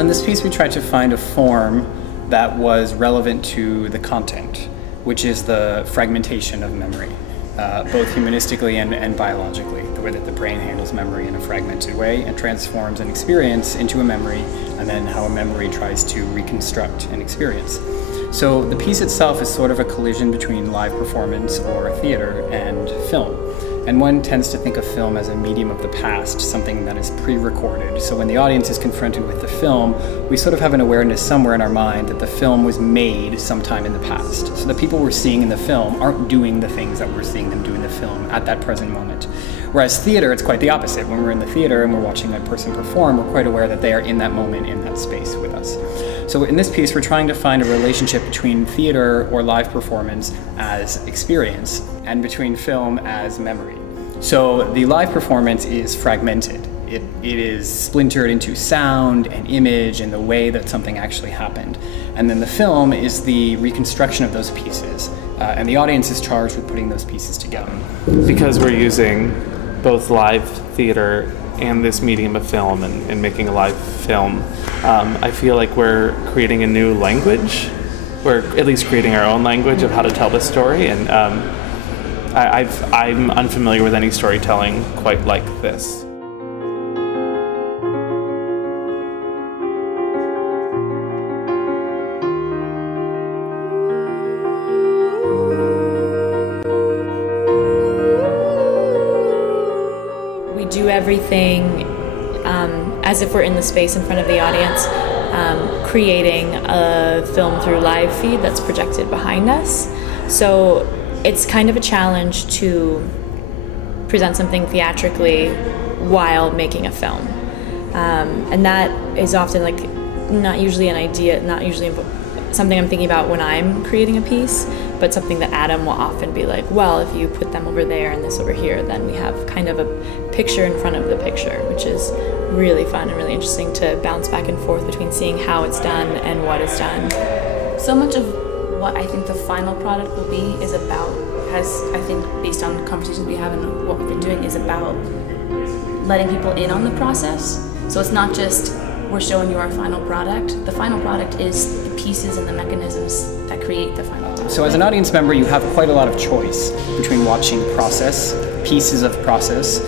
in this piece we tried to find a form that was relevant to the content, which is the fragmentation of memory, both humanistically and biologically, the way that the brain handles memory in a fragmented way and transforms an experience into a memory, and then how a memory tries to reconstruct an experience. So the piece itself is sort of a collision between live performance or theater and film. And one tends to think of film as a medium of the past, something that is pre-recorded. So when the audience is confronted with the film, we sort of have an awareness somewhere in our mind that the film was made sometime in the past. So the people we're seeing in the film aren't doing the things that we're seeing them do in the film at that present moment. Whereas theater, it's quite the opposite. When we're in the theater and we're watching a person perform, we're quite aware that they are in that moment, in that space with us. So in this piece, we're trying to find a relationship between theater or live performance as experience and between film as memory. So the live performance is fragmented. It is splintered into sound and image and the way that something actually happened. And then the film is the reconstruction of those pieces. And the audience is charged with putting those pieces together. Because we're using both live theater and this medium of film and making a live film, I feel like we're creating a new language. We're at least creating our own language of how to tell this story. And I'm unfamiliar with any storytelling quite like this. We do everything as if we're in the space in front of the audience, creating a film through live feed that's projected behind us. So it's kind of a challenge to present something theatrically while making a film. And that is often like not usually an idea, not usually something I'm thinking about when I'm creating a piece, but something that Adam will often be like, well, if you put them over there and this over here, then we have kind of a picture in front of the picture, which is really fun and really interesting to bounce back and forth between seeing how it's done and what is done. So much of what I think the final product will be is about, I think based on conversations we have and what we've been doing, is about letting people in on the process. So it's not just we're showing you our final product. The final product is the pieces and the mechanisms that create the final product. So as an audience member, you have quite a lot of choice between watching process, pieces of process,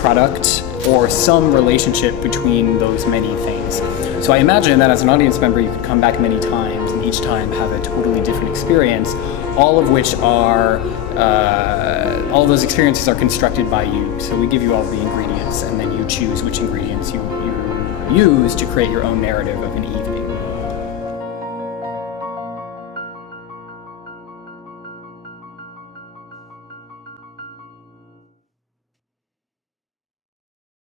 product, or some relationship between those many things. So I imagine that as an audience member, you could come back many times and each time have a totally different experience, all of which are, all of those experiences are constructed by you. So we give you all the ingredients and then you choose which ingredients you use to create your own narrative of an evening.